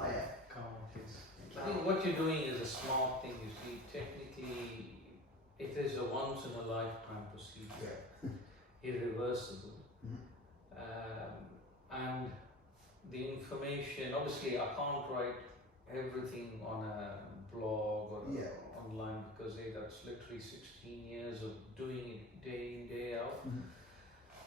Oh yeah. Come on, please. I think what you're doing is a smart thing. You see, technically, it is a once in a lifetime procedure, irreversible, and the information. Obviously, I can't write everything on a blog or online because that's literally 16 years of doing it day in, day out.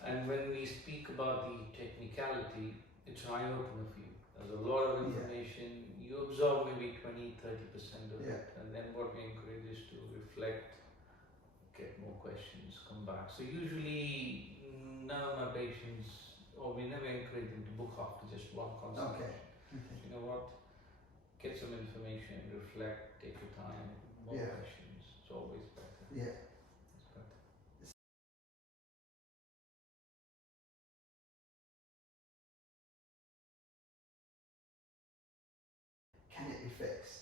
And when we speak about the technicality, it's an eye-opener for you. There's a lot of information. You absorb maybe 20-30% of it, and then what we encourage is to reflect, get more questions, come back. So usually none of my patients, or we never encourage them to book after just one consultation. You know what? Get some information, reflect, take your time, more questions. It's always better. It's better. Can it be fixed?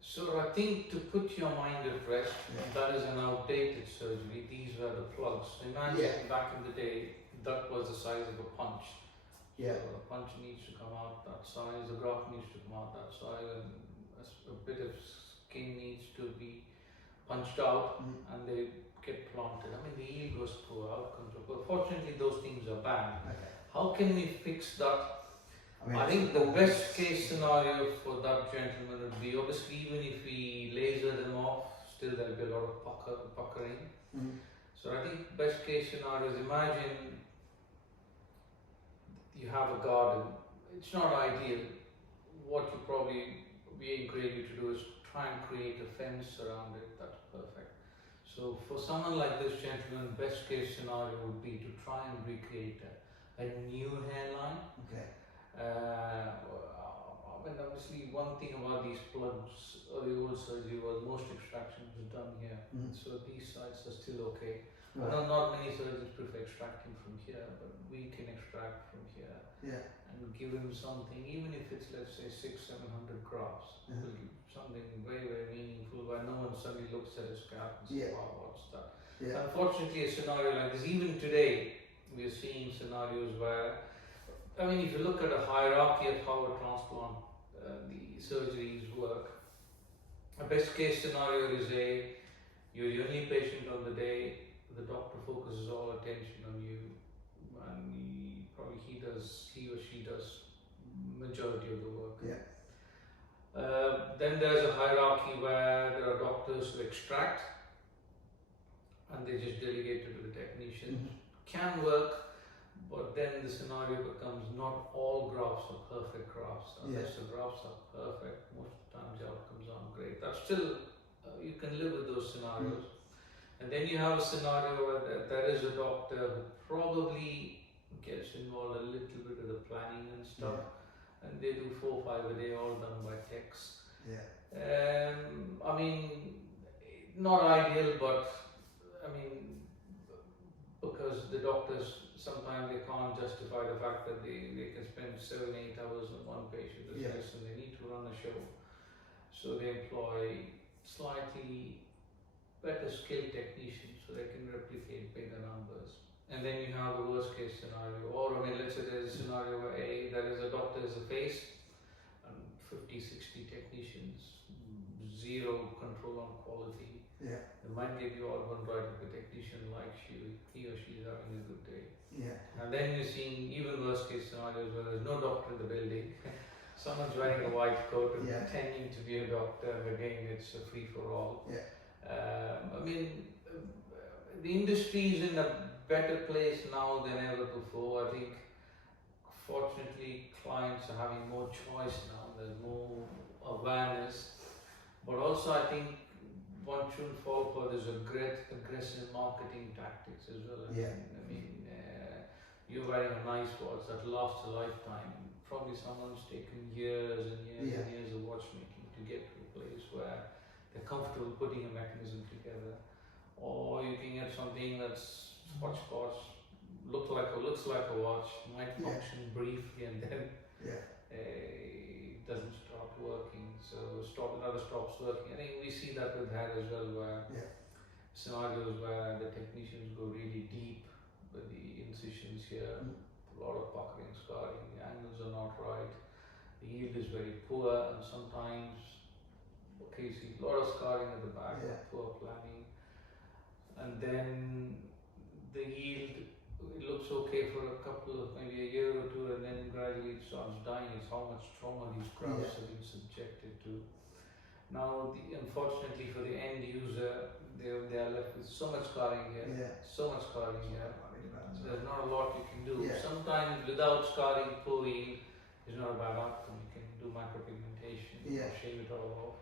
So I think to put your mind at rest, that is an outdated surgery. These were the plugs. Imagine back in the day, that was the size of a punch. So a punch needs to come out that size, the graft needs to come out that size, and a bit of skin needs to be punched out, and they get planted. I mean, the yield was poor, out control. But fortunately, those things are banned. How can we fix that? I think the best case scenario for that gentleman would be, obviously, even if we laser them off, still there'll be a lot of puckering. So I think best case scenario is, imagine you have a garden. It's not ideal. What you probably, we encourage you to do is try and create a fence around it. That's perfect. So for someone like this gentleman, best case scenario would be to try and recreate a new hairline. I mean, obviously, one thing about these plugs or the old surgery was most extraction was done here. So these sites are still okay. I know not many surgeons prefer extracting from here, but we can extract from here and give him something, even if it's, let's say, 600-700 grafts. We'll give something very, very meaningful where no one suddenly looks at his scalp and says, wow, what's that? Unfortunately, a scenario like this, even today, we're seeing scenarios where, I mean, if you look at a hierarchy of how a transplant, the surgeries work, a best case scenario is you're the only patient on the day, the doctor focuses all attention on you, and he or she does majority of the work. Then there's a hierarchy where there are doctors who extract, and they just delegate it to the technician. Can work. But then the scenario becomes not all grafts are perfect grafts. Unless the grafts are perfect, most of the times the outcomes aren't great. That's still, you can live with those scenarios. And then you have a scenario where there is a doctor who probably gets involved a little bit of the planning and stuff. And they do 4 or 5 a day, all done by techs. I mean, not ideal, but I mean, because the doctors, sometimes they can't justify the fact that they can spend 7-8 hours on one patient and they need to run a show. So they employ slightly better skilled technicians so they can replicate bigger numbers. And then you have the worst case scenario, or I mean, let's say there's a scenario where there is a doctor as a face and 50-60 technicians, zero control on quality. They might give you all one right if the technician likes you, he or she is having a good day. And then you're seeing even worse case scenarios where there's no doctor in the building. Someone's wearing a white coat and pretending to be a doctor, and again it's a free for all. I mean, the industry is in a better place now than ever before. I think fortunately clients are having more choice now, there's more awareness, but also I think one shouldn't fall for these aggressive marketing tactics as well. I mean, you're wearing a nice watch that lasts a lifetime. Probably someone's taken years and years and years of watchmaking to get to a place where they're comfortable putting a mechanism together. Or you can get something that's hodgepodge, looks like a watch, might function briefly and then it doesn't start working. So another stops working. I think we see that with hair as well, where scenarios where the technicians go really deep with the incisions here, a lot of puckering, scarring, the angles are not right, the yield is very poor, and sometimes, okay, you see a lot of scarring at the back, poor planning, and then the yield, it looks okay for a couple of, maybe a year or two, and then gradually it starts dying. It's how much trauma these crowds have been subjected to. Now, unfortunately for the end user, they are left with so much scarring here, so much scarring here. There's not a lot you can do. Sometimes without scarring, poor yield is not a bad outcome. You can do micropigmentation, shave it all off.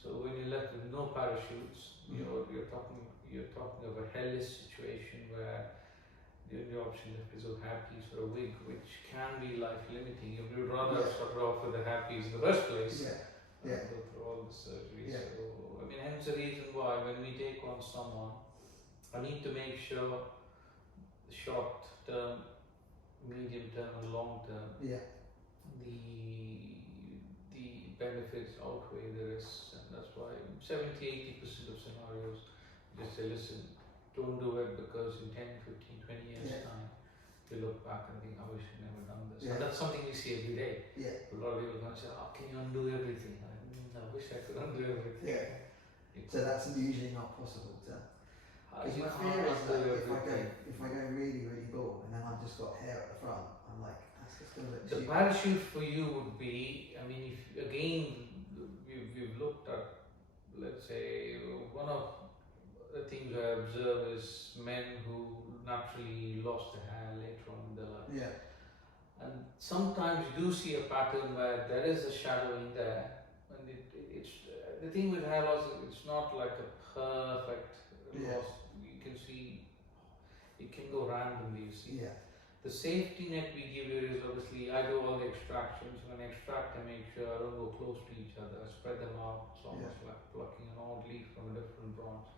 So when you're left with no parachutes, you're talking of a hellish situation where the only option left is a hairpiece or a wig, which can be life limiting. You would rather start off with a hairpiece in the first place. Go through all the surgery. So, I mean, hence the reason why when we take on someone, I need to make sure the short term, medium term, and long term, the benefits outweigh the risks, and that's why 70-80% of scenarios just say, listen, don't do it because in 10, 15, 20 years time, you look back and think, I wish I never done this. And that's something we see every day. A lot of people going to say, oh, can you undo everything? I wish I could undo everything. So that's usually not possible to. Because my fear is that if I go really, really bald and then I've just got hair at the front, I'm like, that's just going to look The parachute for you would be, I mean, if again, we've looked at, let's say, one of the things I observe is men who naturally lost their hair later on in their life. And sometimes you do see a pattern where there is a shadowing there, and it's the thing with hair loss, it's not like a perfect loss. You can see it can go randomly. You see, the safety net we give you is obviously I do all the extractions. When I extract, I make sure I don't go close to each other. I spread them out. It's almost like plucking an odd leaf from a different branch.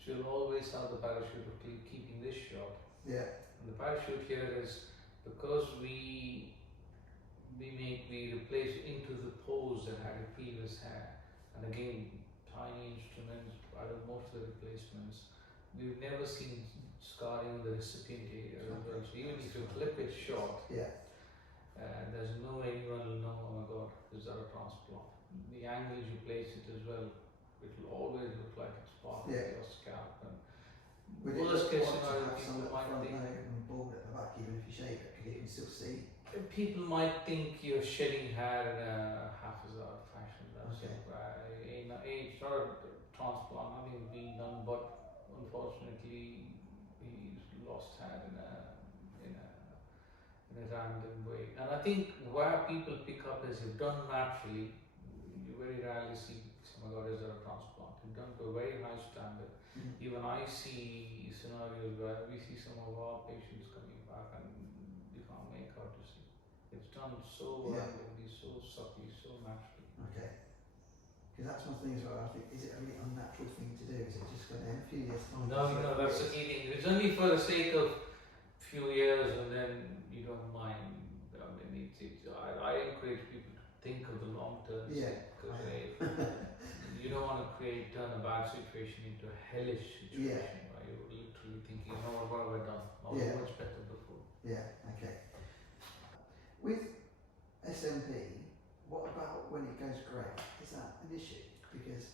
So you'll always have the parachute of keeping this short. And the parachute here is because we replace into the pores that had a previous hair, and again, tiny instruments, I do most of the replacements. We've never seen scarring on the recipient area as well. So even if you clip it short, there's no anyone will know, oh my god, is that a transplant? The angles you place it as well, it will always look like it's part of your scalp. And worst case scenario, people might think and bald at the back, even if you shave it, because you can still see. People might think you're shedding hair in a haphazard fashion. That's it's not a transplant, nothing's being done, but unfortunately he's lost hair in a random way. And I think where people pick up is if done naturally, you very rarely see, oh my god, is there a transplant? It's done to a very high standard. Even I see scenarios where we see some of our patients coming back and you can't make out to see. It's done so randomly, so subtly, so naturally. Because that's one thing as well. I think, is it a really unnatural thing to do? Is it just going to in a few years' time? No, that's the key thing. It's only for the sake of few years and then you don't mind. I mean, I encourage people to think of the long term because you don't want to turn a bad situation into a hellish situation where you're literally thinking, what have I done? I was much better before. With SMP, what about when it goes grey? Is that an issue? Because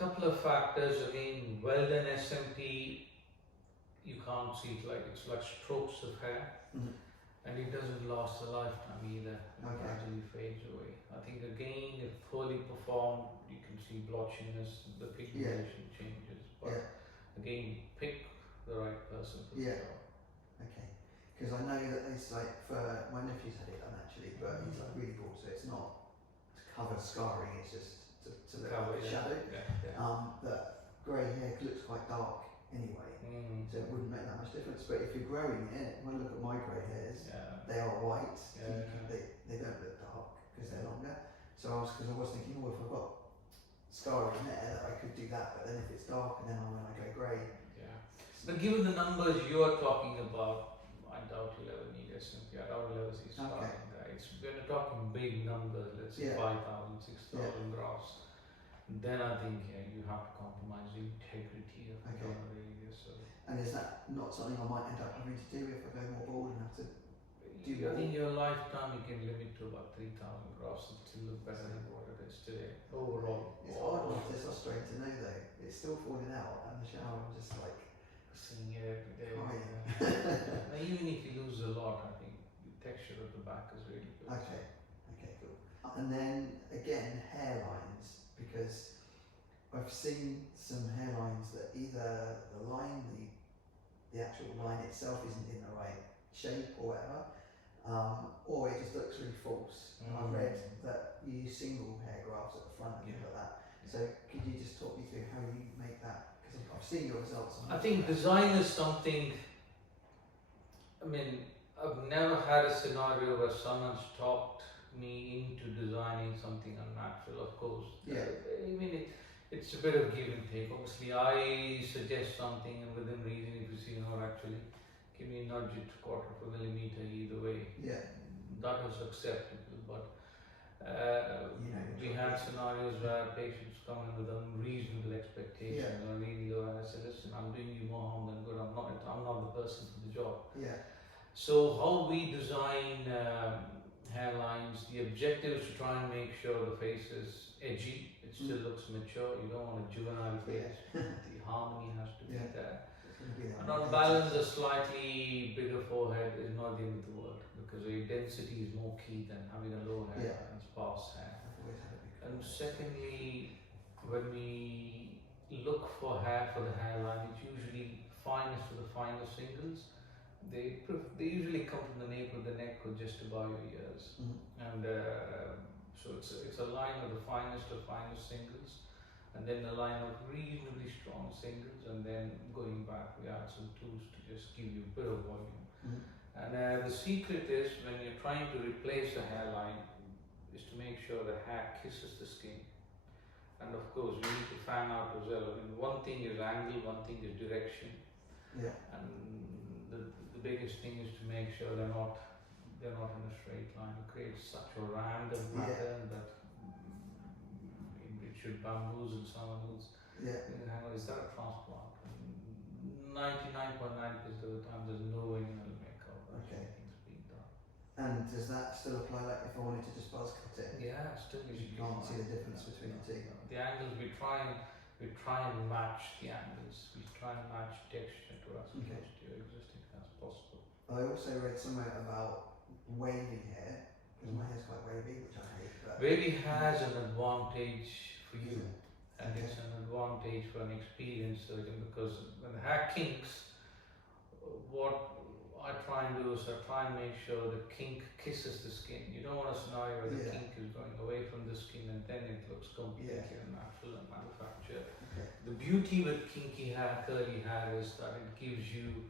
couple of factors again. Well done SMP, you can't see it, like it's like strokes of hair, and it doesn't last a lifetime either. It gradually fades away. I think again, if poorly performed, you can see blotchiness, the pigmentation changes. But again, pick the right person for the job. Because I know that it's like, for my nephew's had it done actually, but he's like really bald, so it's not to cover scarring, it's just to look like a shadow. That grey hair looks quite dark anyway, so it wouldn't make that much difference. But if you're growing it, when I look at my grey hairs, they are white, so they don't look dark because they're longer. So I was thinking, if I've got scarring there, that I could do that, but then if it's dark and then when I go grey. But given the numbers you are talking about, I doubt you'll ever need SMP. I doubt you'll ever see scarring there. When you're talking big numbers, let's say 5,000, 6,000 grafts, then I think you have to compromise the integrity of the donor area. So. And is that not something I might end up having to do if I go more bald and have to? I think your lifetime you can limit to about 3,000 grafts and still look better than what it is today overall. It's hard not to testosterone to know though. It's still falling out and the shower I'm just like seeing it every day. crying. Now, even if you lose a lot, I think the texture of the back is really good. Okay, cool. And then again, hairlines, because I've seen some hairlines that either the line, the actual line itself isn't in the right shape or whatever, or it just looks really false. And I read that you use single hair grafts at the front and things like that. So could you just talk me through how you make that? Because I've seen your results. I think design is something, I mean, I've never had a scenario where someone's talked me into designing something unnatural, of course. Yeah. I mean, it's a bit of give and take. Obviously, I suggest something and within reason, if you see, actually, give me a nudge at quarter of a millimeter either way. Yeah. That is acceptable, but we had scenarios where patients come in with unreasonable expectations or really low, and I said, listen, I'm doing you more harm than good. I'm not the person for the job. Yeah. So how we design hairlines, the objective is to try and make sure the face is edgy. It still looks mature. You don't want a juvenile face. The harmony has to be there. And on balance, a slightly bigger forehead is not the end of the world, because the density is more key than having a low hair and sparse hair. And secondly, when we look for hair for the hairline, it's usually finest for the finer singles. They usually come from the nape of the neck or just above your ears. And so it's a line of the finest singles, and then a line of reasonably strong singles, and then going back we add some Tues to just give you a bit of volume. And the secret is, when you're trying to replace a hairline, is to make sure the hair kisses the skin. And of course you need to fan out as well. I mean, one thing is angle, one thing is direction. And the biggest thing is to make sure they're not in a straight line. It creates such a random pattern that it should bamboozle someone who's thinking, hang on, is that a transplant? 99.9% of the time there's no way in the makeup anything's being done. And does that still apply, like if I wanted to just buzz cut it? Yeah, still you can't see the difference between the two. The angles, we try and match the angles. We try and match texture to as close to your existing as possible. I also read somewhere about wavy hair, because my hair's quite wavy, which I hate. But wavy has an advantage for you, and it's an advantage for an experienced surgeon, because when the hair kinks, what I try and do is I try and make sure the kink kisses the skin. You don't want a scenario where the kink is going away from the skin and then it looks completely unnatural and manufactured. The beauty with kinky hair, curly hair, is that it gives you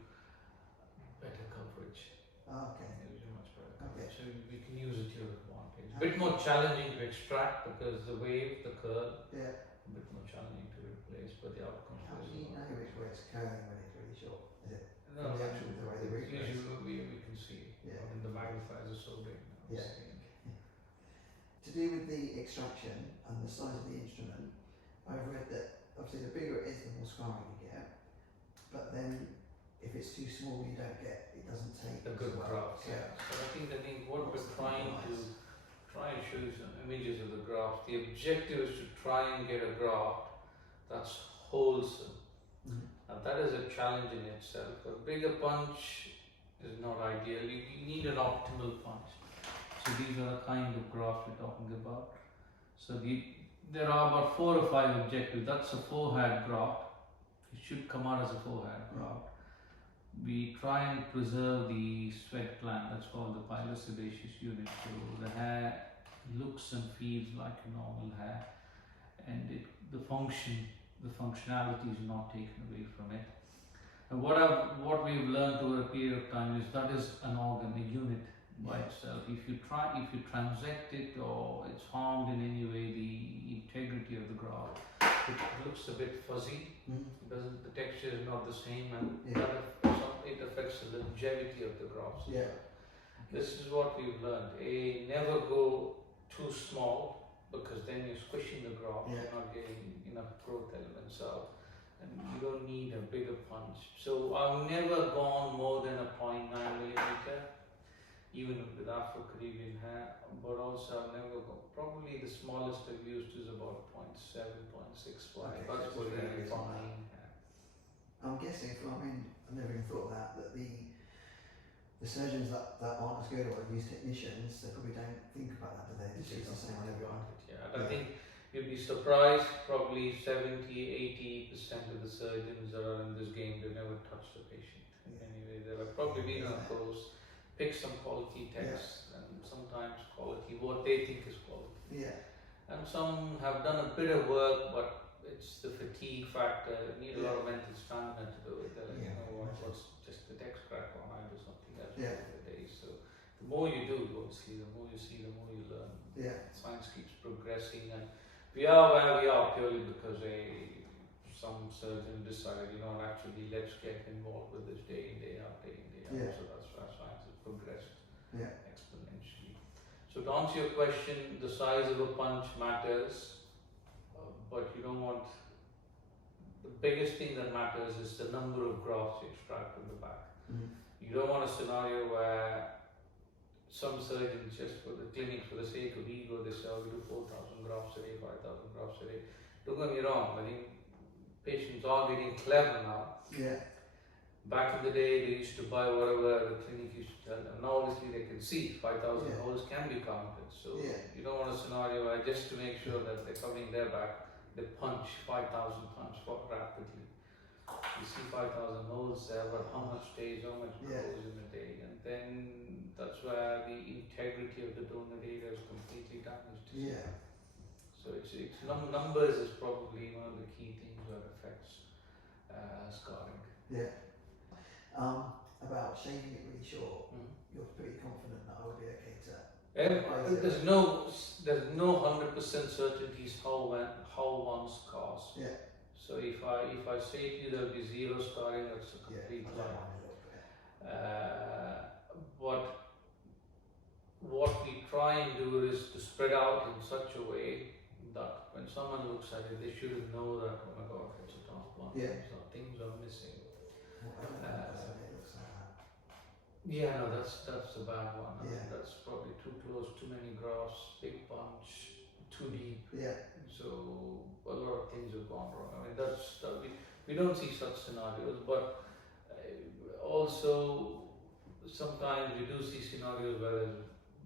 better coverage. It gives you much better coverage. So we can use it to your advantage. A bit more challenging to extract because the wave, the curl, a bit more challenging to replace, but the outcome how do you know which way it's curling when it's really short? Is it no, the actual the way the root goes? Usually we can see. I mean, the magnifiers are so big now. To do with the extraction and the size of the instrument, I've read that obviously the bigger it is, the more scarring you get. But then if it's too small, it doesn't take a good graft. So I think what we're trying to show you some images of the graft. The objective is to try and get a graft that's wholesome. And that is a challenge in itself. A bigger punch is not ideal. You need an optimal punch. So these are the kind of grafts we're talking about. So there are about 4 or 5 objectives. That's a forehead graft. It should come out as a forehead graft. We try and preserve the sweat gland, that's called the pilosebaceous unit. So the hair looks and feels like a normal hair, and the functionality is not taken away from it. And what we've learned over a period of time is that is an organ, a unit by itself. If you transect it or it's harmed in any way the integrity of the graft, it looks a bit fuzzy. The texture is not the same, and it affects the longevity of the grafts. This is what we've learned. Never go too small, because then you're squishing the graft. You're not getting enough growth elements out, and you don't need a bigger punch. So I've never gone more than a 0.9 millimeter. even with Afro-Caribbean hair, but also I've never got, probably the smallest I've used is about 0.7, 0.65. Okay, That's so for it's very really small. fine hair. I'm guessing from, I mean, I never even thought of that the surgeons that aren't as good or use technicians, they probably don't think about that, do they? Just use the same on everyone. Yeah, and I think you'd be surprised, probably 70-80% of the surgeons that are in this game, they've never touched a patient. Anyway, they've probably been on a course, pick some quality texts, and sometimes quality, what they think is quality. Yeah. And some have done a bit of work, but it's the fatigue factor, need a lot of mental stamina to do it. They're like, you know what, what's just the text crack on, I do something else for the day. So the more you do, obviously, the more you see, the more you learn. Yeah. Science keeps progressing, and we are where we are purely because some surgeon decided, you know, actually let's get involved with this day in, day out, day in, day out. Yeah. So that's where science has progressed exponentially. So to answer your question, the size of a punch matters, but you don't want, the biggest thing that matters is the number of grafts you extract from the back. You don't want a scenario where some surgeons, just for the clinic, for the sake of ego, they say, oh, we do 4,000 grafts a day, 5,000 grafts a day. Don't get me wrong, I think patients are getting clever now. Yeah. Back in the day, they used to buy whatever the clinic used to tell them. Now, obviously, they can see 5,000 holes can be counted. So, you don't want a scenario where just to make sure that they're covering their back, they punch 5,000 times rapidly. You see 5,000 holes there, but how much stays, how much goes in a day, and then that's where the integrity of the donor data is completely damaged. Yeah. So it's numbers is probably one of the key things that affects scarring. Yeah. About shaving it really short, you're pretty confident that I would be okay to. There's no 100% certainties how one scars. Yeah. So if I say to you there'll be zero scarring, that's a complete lie. But what we try and do is to spread out in such a way that when someone looks at it, they should know that, oh my God, it's a transplant. So things are missing. Yeah, no, that's a bad one. I mean, that's probably too close, too many grafts, big punch, too deep. Yeah. So a lot of things have gone wrong. I mean, we don't see such scenarios, but also sometimes we do see scenarios where there's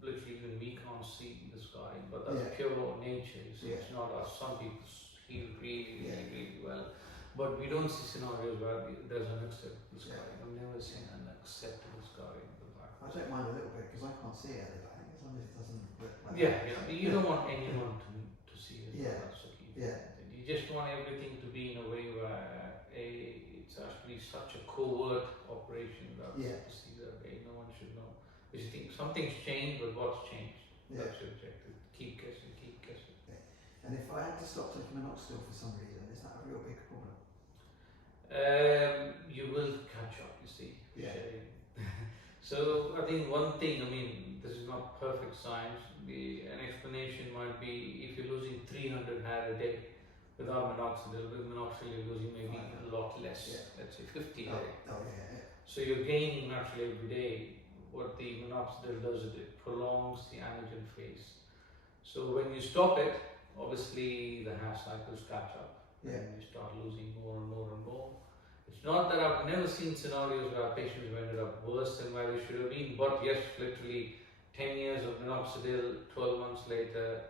literally even we can't see the scarring, but that's pure nature. You see, it's not us. Some people heal really, really well, but we don't see scenarios where there's unacceptable scarring. I've never seen unacceptable scarring in the back. I don't mind a little bit because I can't see it at the back, as long as it doesn't look like you don't want anyone to see it. That's the key. You just want everything to be in a way where it's actually such a covert operation that to see that way. No one should know. Because you think something's changed, but what's changed? That's your objective. Keep guessing, keep guessing. And if I had to stop taking minoxidil for some reason, is that a real big problem? You will catch up, you see. So I think one thing, I mean, this is not perfect science. An explanation might be if you're losing 300 hair a day without minoxidil, with minoxidil you're losing maybe a lot less, let's say 50 a day. So you're gaining naturally every day. What the minoxidil does is it prolongs the anagen phase. So when you stop it, obviously the hair cycles catch up and you start losing more and more and more. It's not that I've never seen scenarios where patients have ended up worse than where they should have been, but yes, literally 10 years of minoxidil, 12 months later,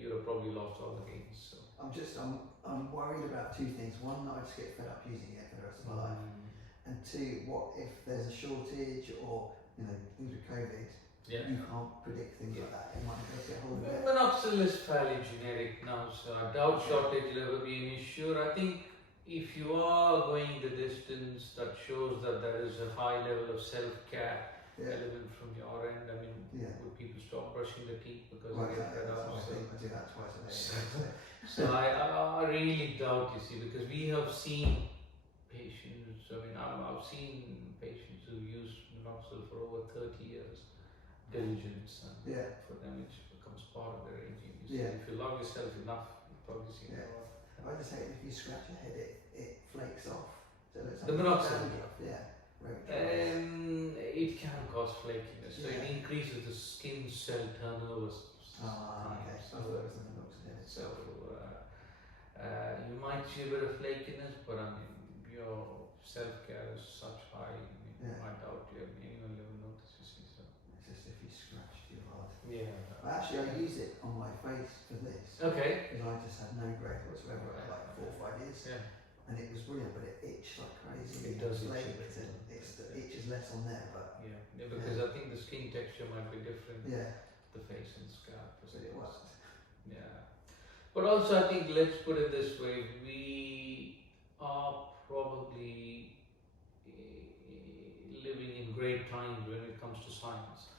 you have probably lost all the gains. So. I'm worried about two things. One, that I just get fed up using it for the rest of my life. And two, what if there's a shortage or things with COVID? You can't predict things like that. It might get hold of it. Minoxidil is fairly generic now, so I doubt shortage will ever be an issue. I think if you are going the distance, that shows that there is a high level of self-care element from your end. I mean, would people stop brushing their teeth because they get fed up? I do that twice a day. So I really doubt, you see, because we have seen patients, I mean, I've seen patients who use minoxidil for over 30 years, diligence, and for them it becomes part of their aging. If you love yourself enough, you've probably seen it all. I just hate if you scratch your head, it flakes off. So it looks like the minoxidil? dandruff, It it can cause flakiness. So it increases the skin cell turnover. Okay. So there was something else there. So you might see a bit of flakiness, but I mean, your self-care is such high. I doubt anyone will notice. You see, so it's just if you scratch too hard. Yeah. Actually, I use it on my face for this. Okay. Because I just had no growth whatsoever for like 4 or 5 years. Yeah. And it was brilliant, but it itched like crazy. It does itch. The itch is less on there, but because I think the skin texture might be different. The face and scalp. But it worked. Yeah. But also, I think, let's put it this way, we are probably living in great times when it comes to science.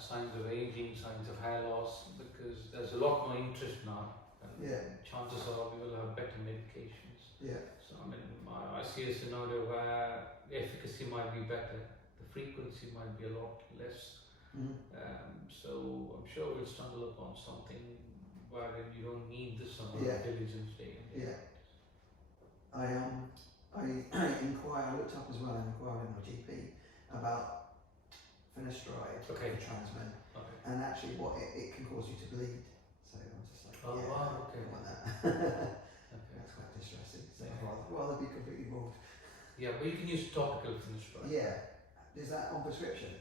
Signs of aging, signs of hair loss, because there's a lot more interest now. And chances are we will have better medications. So I mean, I see a scenario where the efficacy might be better, the frequency might be a lot less. So I'm sure we'll stumble upon something wherein you don't need this amount of diligence day in day out. I looked up as well and inquired with my GP about finasteride for trans men, and actually what it can cause you to bleed. So I'm just like, I don't want that. That's quite distressing. So I'd rather be completely bald. Yeah, but you can use topical finasteride. Is that on prescription?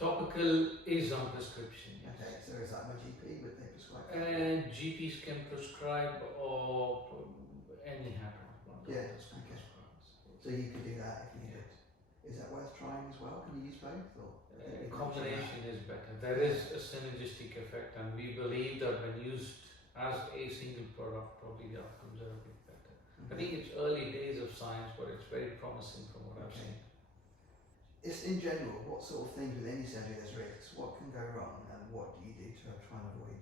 Topical is on prescription. Yes. Okay, so is that my GP? Would they prescribe? And GPs can prescribe or any hair transplant. Okay. So you could do that if needed. Is that worth trying as well? Can you use both? Or combination is better. There is a synergistic effect, and we believe that when used as a single product, probably the outcomes are a bit better. I think it's early days of science, but it's very promising from what I've seen. It's in general, what sort of things with any surgery there's risks? What can go wrong, and what do you do to try and avoid?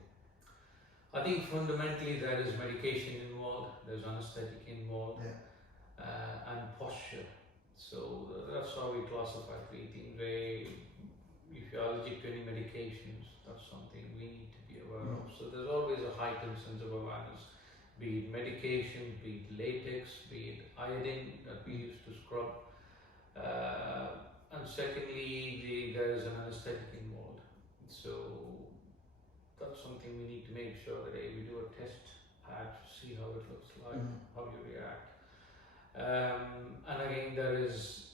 I think fundamentally there is medication involved, there's anesthetic involved, and posture. So that's how we classify 3 things. If you're allergic to any medications, that's something we need to be aware of. So there's always a heightened sense of awareness, be it medication, be it latex, be it iodine that we use to scrub. And secondly, there is an anesthetic involved. So that's something we need to make sure that we do a test patch, see how it looks like, how you react. And again, there is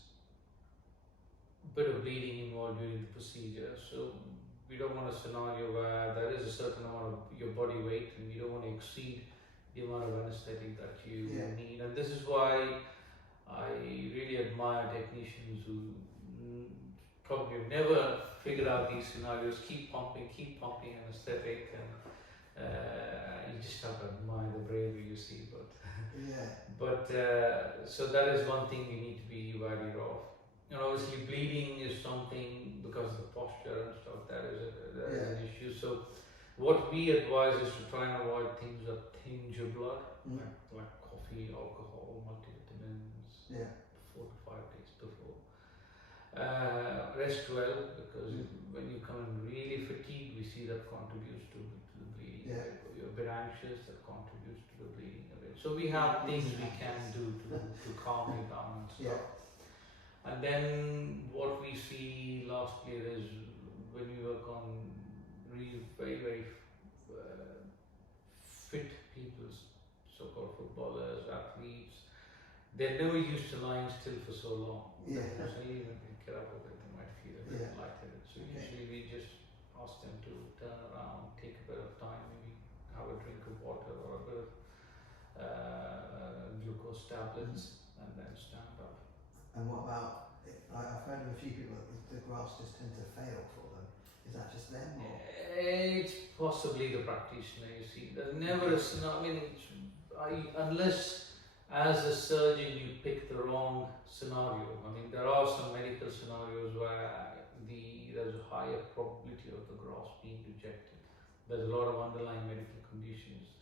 a bit of bleeding involved during the procedure. So we don't want a scenario where there is a certain amount of your body weight and you don't want to exceed the amount of anesthetic that you need. And this is why I really admire technicians who probably have never figured out these scenarios. Keep pumping anesthetic, and you just have to admire the bravery you see. But so that is one thing you need to be wary of. And obviously bleeding is something, because of the posture and stuff, that is an issue. So what we advise is to try and avoid things that tinge your blood, like coffee, alcohol, multivitamins, 4 to 5 days before. Rest well, because when you come in really fatigued, we see that contributes to the bleeding. You're a bit anxious, that contributes to the bleeding a bit. So we have things we can do to calm you down and stuff. And then what we see lastly is when we work on really very, very fit people, so-called footballers, athletes, they're never used to lying still for so long. So even if they get up a bit, they might feel a bit lightheaded. So usually we just ask them to turn around, take a bit of time, maybe have a drink of water or a bit of glucose tablets, and then stand up. And what about, I've heard of a few people that the grafts just tend to fail for them. Is that just them? Or? It's possibly the practitioner, you see. There's never a scenario, unless as a surgeon you pick the wrong scenario. I mean, there are some medical scenarios where there's a higher probability of the grafts being rejected. There's a lot of underlying medical conditions.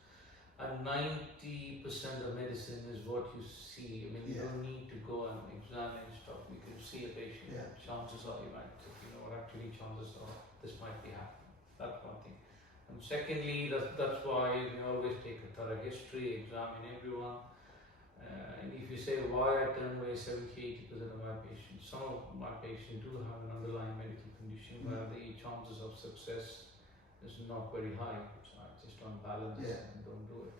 And 90% of medicine is what you see. I mean, you don't need to go and examine stuff. You can see a patient. Chances are you might, chances are this might be happening. That's one thing. And secondly, that's why we always take a thorough history, examine everyone. And if you say why I turn away 70-80% of my patients, some of my patients do have an underlying medical condition where the chances of success is not very high, so I just don't balance and don't do it.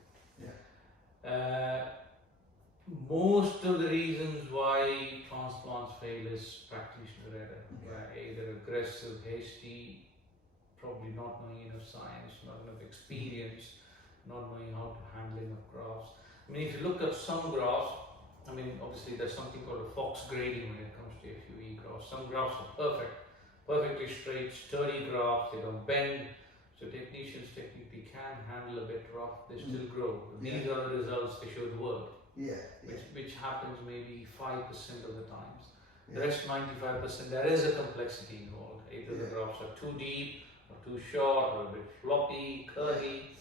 Most of the reasons why transplants fail is practitioner error, where either aggressive, hasty, probably not knowing enough science, not enough experience, not knowing how to handle enough grafts. I mean, if you look at some grafts, I mean, obviously there's something called a Fox grading when it comes to FUE grafts. Some grafts are perfectly straight, sturdy grafts, they don't bend. So technicians technically can handle a bit rough, they still grow. These are the results they show the world. Which happens maybe 5% of the times. The rest 95%, there is a complexity involved. Either the grafts are too deep, or too short, or a bit floppy, curly.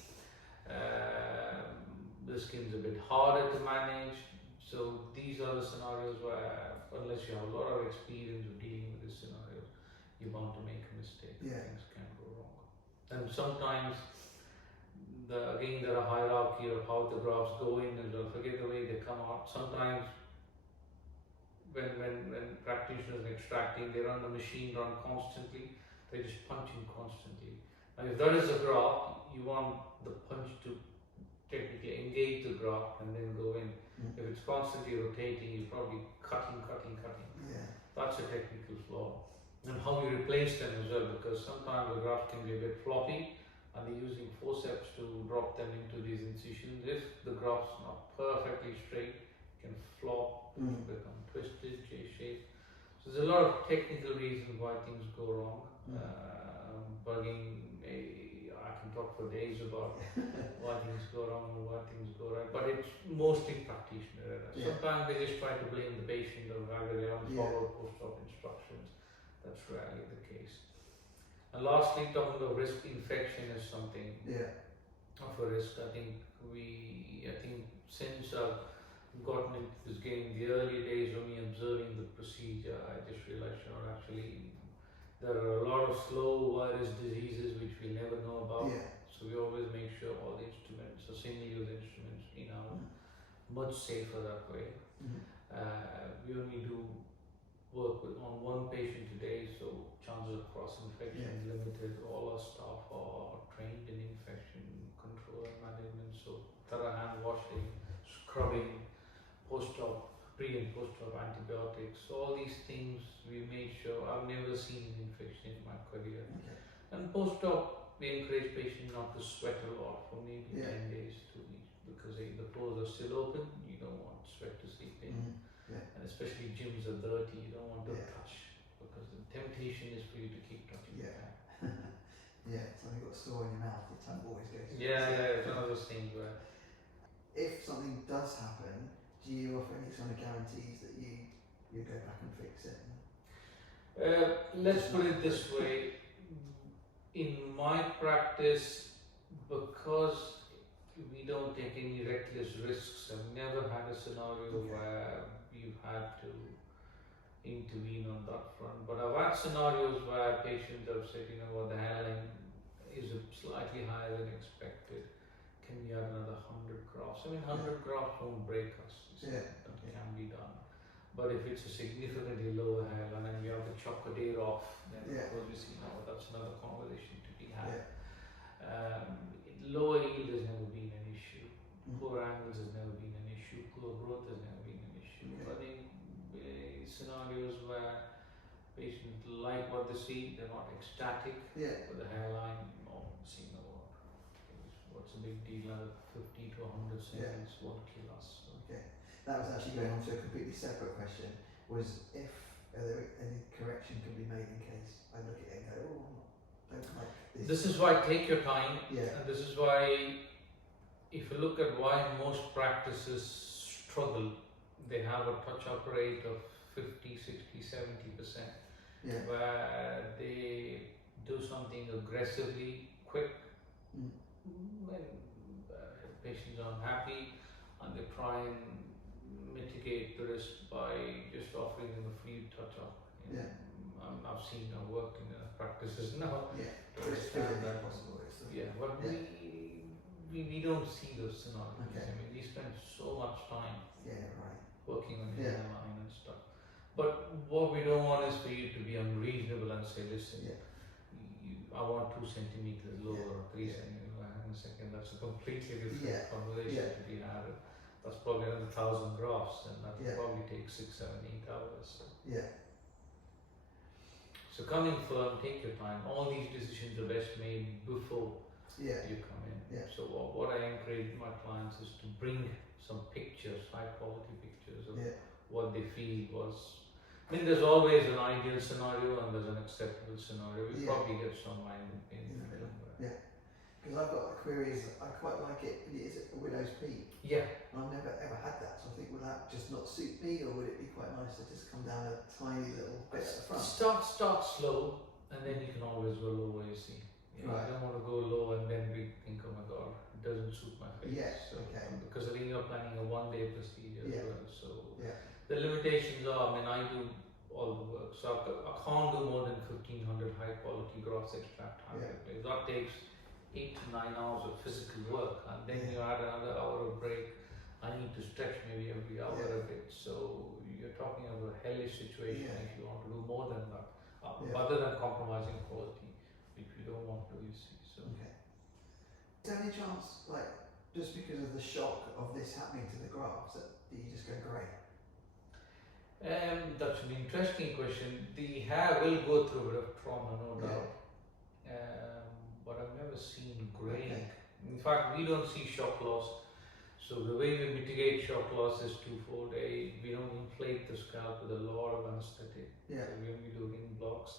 The skin's a bit harder to manage. So these are the scenarios where, unless you have a lot of experience of dealing with these scenarios, you're bound to make a mistake. Things can go wrong. And sometimes, again, there are hierarchy of how the grafts go in and forget the way they come out. Sometimes, when practitioners are extracting, they run the machine constantly. They're just punching constantly. And if that is a graft, you want the punch to technically engage the graft and then go in. If it's constantly rotating, you're probably cutting. That's a technical flaw. And how you replace them as well, because sometimes the graft can be a bit floppy and they're using forceps to drop them into these incisions. If the graft's not perfectly straight, it can flop, become twisted, J-shaped. So there's a lot of technical reasons why things go wrong. But again, I can talk for days about why things go wrong and why things go right. But it's mostly practitioner error. Sometimes they just try to blame the patient or whether they haven't followed post-op instructions. That's rarely the case. And lastly, talking about risk, infection is something of a risk. I think since I've gotten into this game, the early days of me observing the procedure, I just realized, actually, there are a lot of slow virus diseases which we never know about. So we always make sure all the instruments are single-use instruments in our much safer that way. We only do work on one patient today, so chances of cross-infection limited. All our staff are trained in infection control and management, so thorough hand washing, scrubbing, post-op, pre and post-op antibiotics, all these things we made sure. I've never seen an infection in my career. And post-op, we encourage patients not to sweat a lot for maybe 10 days, 2 weeks, because the pores are still open, you don't want sweat to seep in. And especially gyms are dirty, you don't want to touch, because the temptation is for you to keep touching the hand. So you've got a sore in your mouth, your tongue always goes. It's one of those things where, if something does happen, do you offer any sort of guarantees that you go back and fix it? let's put it this way. In my practice, because we don't take any reckless risks, I've never had a scenario where we've had to intervene on that front. But I've had scenarios where patients have said, the hairline is slightly higher than expected. Can we add another 100 grafts? 100 grafts won't break us. That can be done. But if it's a significantly lower hairline and we have to chop a day off, then of course we see, that's another conversation to be had. Lower yield has never been an issue. Poor angles has never been an issue. Poor growth has never been an issue. But in scenarios where patients like what they see, they're not ecstatic with the hairline, what's the big deal? 50 to 100 centimeters won't kill us. So. That was actually going on to a completely separate question, was if any correction can be made in case I look at it and go, I don't like this. This is why take your time, and this is why, if you look at why most practices struggle, they have a touch-up rate of 50, 60, 70%, where they do something aggressively, quick, when patients are unhappy, and they try and mitigate the risk by just offering them a free touch-up. I've worked in practices now. But we don't see those scenarios. Okay. I mean, we spend so much time Right. working on the Yeah. airline and stuff. But what we don't want is for you to be unreasonable and say, listen, Yeah. I want 2 centimeters lower or 3 Yeah. centimeters. Hang on a second, that's a completely different Yeah. conversation Yeah. to be had. That's probably another 1,000 graphs, and that Yeah. will probably take 6, 7, 8 hours. Yeah. So come in firm, take your time. All these decisions are best made before Yeah. you come in. Yeah. So what I encourage my clients is to bring some pictures, high quality pictures of Yeah. what they feel was. I mean, there's always an ideal scenario and there's an acceptable scenario. We Yeah. probably get somewhere in In the middle. between. Yeah. Because I've got queries, I quite like it. Is it a widow's peak? Yeah. I've never ever had that, so I think would that just not suit me, or would it be quite nice to just come down a tiny little bit at the front? Start slow, and then you can always go lower. You see, Right. I don't want to go low and then we think, oh my god, it doesn't suit my face. Yeah, So, okay. Because I think you're planning a 1-day procedure Yeah. as well. So Yeah. the limitations are, I mean, I do all the work, so I can't do more than 1,500 high quality gross extract target plays. That takes 8 to 9 hours of physical work, and then Yeah. you add another hour of break. I need to stretch maybe every hour Yeah. a bit, so you're talking about a hellish situation Yeah. if you want to do more than that, Yeah. other than compromising quality, which you don't want to, you see. So Okay. Is there any chance, like, just because of the shock of this happening to the graphs, that you just go grey? that's an interesting question. The hair will go through a bit of trauma, no Yeah. doubt, but I've never seen graying. Okay. In fact, we don't see shock loss. So the way we mitigate shock loss is twofold. We don't inflate the scalp with a lot of anesthetic. Yeah. So when we do ring blocks,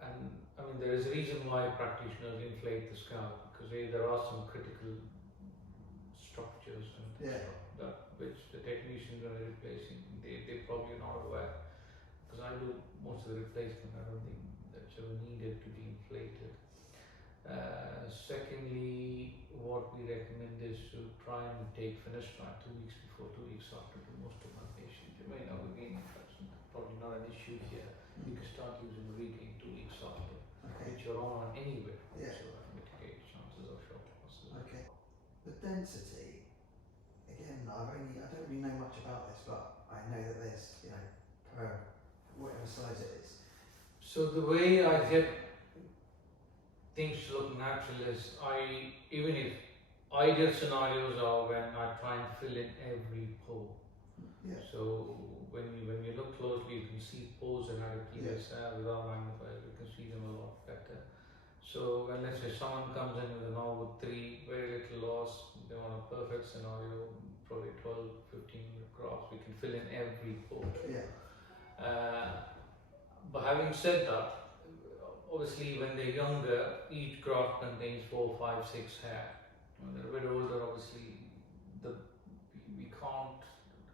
and I mean there is a reason why practitioners inflate the scalp, because there are some critical structures and Yeah. stuff that which the technicians are replacing. They probably are not aware, because I do most of the replacement. I don't think that's ever needed to be inflated. Secondly, what we recommend is to try and take finasteride 2 weeks before, 2 weeks after to most of my patients. You may know again, that's probably not an issue here. You can start using regain 2 weeks after, Okay. which you're on anyway. Yeah. So that mitigates chances of shock losses. Okay. The density, again, I don't really know much about this, but I know that there's, per whatever size it is. So the way I get things to look natural is even if ideal scenarios are when I try and fill in every pore. Yeah. So when you look closely, you can see pores and areolas without magnifiers. You can see them a lot better. So when let's say someone comes in with an Norwood 3, very little loss, they want a perfect scenario, probably 12, 15 grafts, we can fill in every pore. Yeah. But having said that, obviously when they're younger, each graft contains 4, 5, 6 hair. When they're a bit older, obviously we can't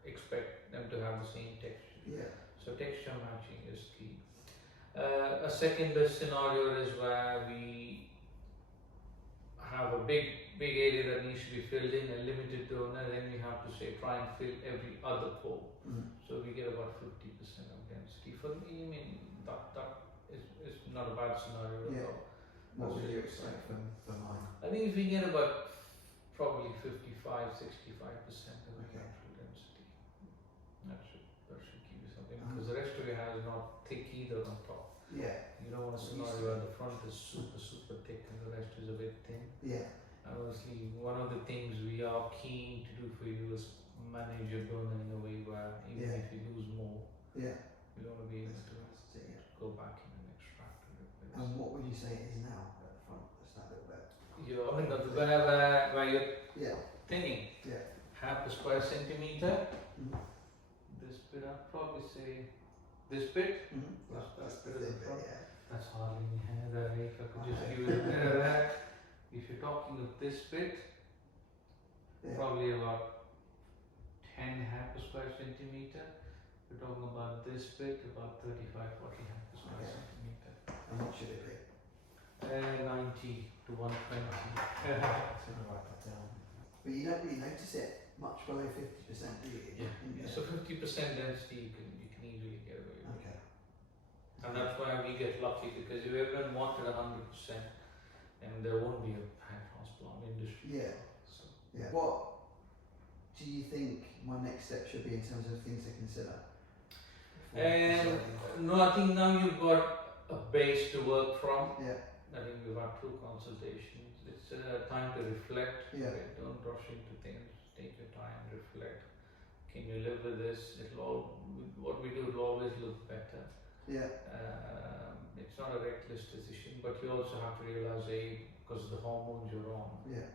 expect them to have the same texture. Yeah. So texture matching is key. A second best scenario is where we have a big area that needs to be filled in, a limited donor, then we have to say try and fill every other pore. So we get about 50% of density. For me, I mean that is not a bad scenario at all. What would you expect for mine? I think if we get about probably 55, 65% of the Okay. natural density, that should give you something, because the rest of your hair is not thick either on top. Yeah. You don't want a scenario where the front is super thick and the rest is a bit thin. Yeah. And obviously one of the things we are keen to do for you is manage your donor in a way where even Yeah. if you lose more, Yeah. you don't want to be able to Yeah. go back in and extract and replace. And what would you say it is now at the front? Just that little bit. I mean where you're Yeah. thinning, Yeah. half a square centimeter. Mhm. This bit, I'd probably say this bit. That's the bit of thin the bit, front. yeah. That's hardly any hair there. If I could just Okay. give you a bit of that. If you're talking of this bit, Yeah. probably about 10 half a square centimeter. We're talking about this bit, about 35, 40 half a square Okay. centimeter. And what should it be? 90 to 120. I'm gonna write that down. But you don't really notice it much below 50%, do you? Yeah. So 50% density you can easily get away with. Okay. And that's why we get lucky, because if everyone wanted 100%, then there won't be a hair transplant. salon industry. Yeah. So, Yeah. What do you think my next step should be in terms of things to consider? and no, I think now you've got a base to work from. Yeah. I think we've had 2 consultations. It's time to reflect. Yeah. Okay? Don't rush into things. Take your time, reflect. Can you live with this? What we do will always look better. Yeah. It's not a reckless decision, but you also have to realize, because of the hormones you're on, Yeah.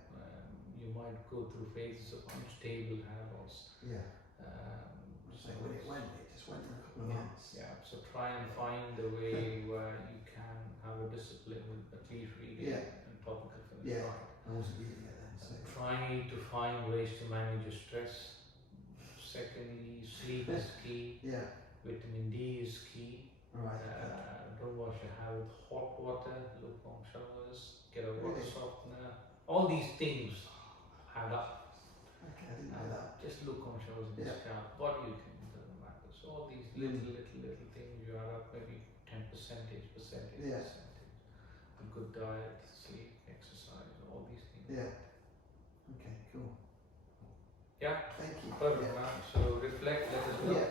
you might go through phases of unstable hair loss. Yeah. So when it just went in a couple of months. Yeah, so try and find a way where you can have a discipline with at least reading and topical for the Yeah. I wasn't reading it then. So. Try to find ways to manage your stress. Secondly, sleep is key. Yeah. Vitamin D is key. Right. Don't wash your hair with hot water, lukewarm showers, get a water Really? softener. All these things add up. Okay, I didn't know that. Just lukewarm showers in the scalp. What you can, doesn't matter. So all these little things you add up, maybe 10%. Yeah. A good diet, sleep, exercise, all these things. Yeah. Okay, cool. Yeah. Thank you. Perfect, man. So reflect, let us know. Yeah.